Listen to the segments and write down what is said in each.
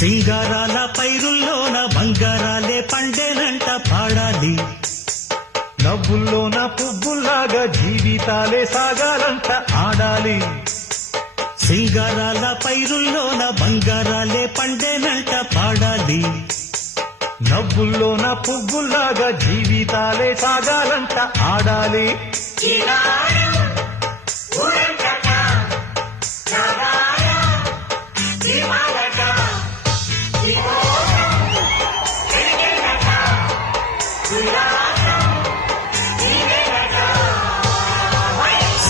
సింగారాల పైరుల్లోన బంగారాలే పండేనంట పాడాలి. నవ్వుల్లోన పువ్వుల్లాగా జీవితాలే సాగాలంట ఆడాలి. సింగారాల పైరుల్లోన బంగారాలే పండేనంట పాడాలి. నవ్వుల్లోన పువ్వుల్లాగా జీవితాలే సాగాలంట ఆడాలి.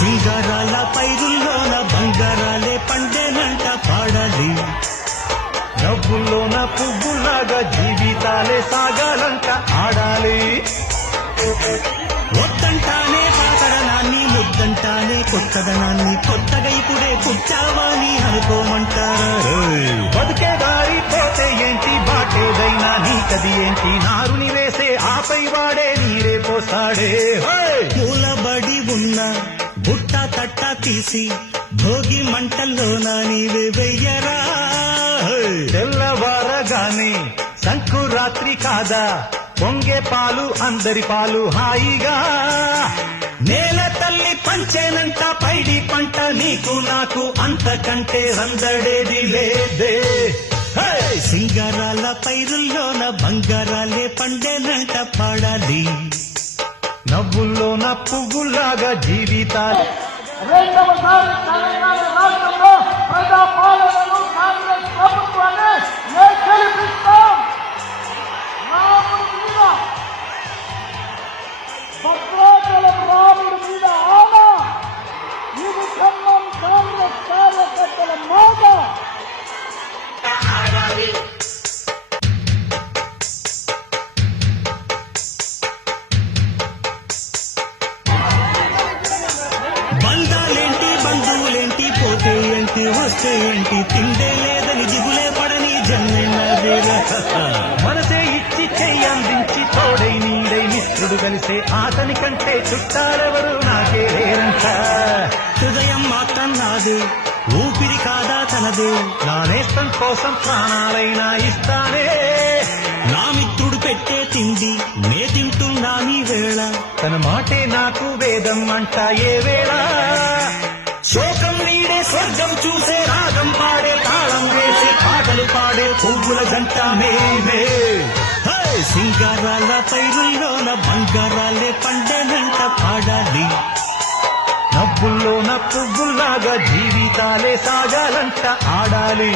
సింగారాల పైరుల్లోన బంగారాలే పండేనంట పాడాలి. నవ్వుల్లోన పువ్వుల్లాగా జీవితాలే సాగాలంట ఆడాలి. వద్దంటానే పాతదనాన్ని, ముద్దంటానే కొత్తదనాన్ని, కొత్తగా ఇప్పుడే పుచ్చావాని అనుకోమంటారు. బతుకే దారి పోతే ఏంటి, బాటేదైనా నీకది ఏంటి, నారుని వేసే ఆపై వాడే నీరే పోస్తాడే. మూలబడి ఉన్న బుట్ట తట్ట తీసి భోగి మంటల్లోన నీవే వెయ్యరా. తెల్లవారగానే సంకురాత్రి కాదా, పొంగే పాలు అందరి పాలు హాయిగా. నేల తల్లి పంచేనంట పైడి పంట, నీకు నాకు అంతకంటే రందడేది లేదే. సింగారాల పైరుల్లోన బంగారాలే పండేనంట పాడాలి. నవ్వుల్లోన పువ్వుల్లాగా జీవితాలు. రెండవసారి తెలంగాణ రాష్ట్రంలో ప్రజాపాలనను కాంగ్రెస్ ప్రభుత్వాన్ని గెలిపిస్తాం. రాముడి మీద, భద్రాచలం రాముడి మీద ఆన, ఇది ఖమ్మం కాంగ్రెస్ కార్యకర్తల మాట. బంధాలేంటి బంధువులేంటి, పోతే ఏంటి వస్తే ఏంటి, తిండే లేదని దిగులే పడని జన్మేరా. మనసే ఇచ్చి చెయ్యందించి తోడై నీడై మిత్రుడు కలిసే అతని కంటే చుట్టాలెవరు నాకే లేరంట. హృదయం మాత్రం నాదే, ఊపిరి కాదా తనదే, నా నేస్తం కోసం ప్రాణాలైనా ఇస్తానే. నా మిత్రుడు పెట్టే తిండి నే తింటున్నా నీ వేళ. తన మాటే నాకు వేదం అంట ఏ వేళ. శోకం నీడే స్వర్గం చూసే, రాగం పాడే, తాళం వేసే, పాటలు పాడే పువ్వుల జంట మేమే. సింగారాల పైరుల్లోన బంగారాలే పండేనంట పాడాలి. నవ్వుల్లోన పువ్వుల్లాగా జీవితాలే సాగాలంట ఆడాలి.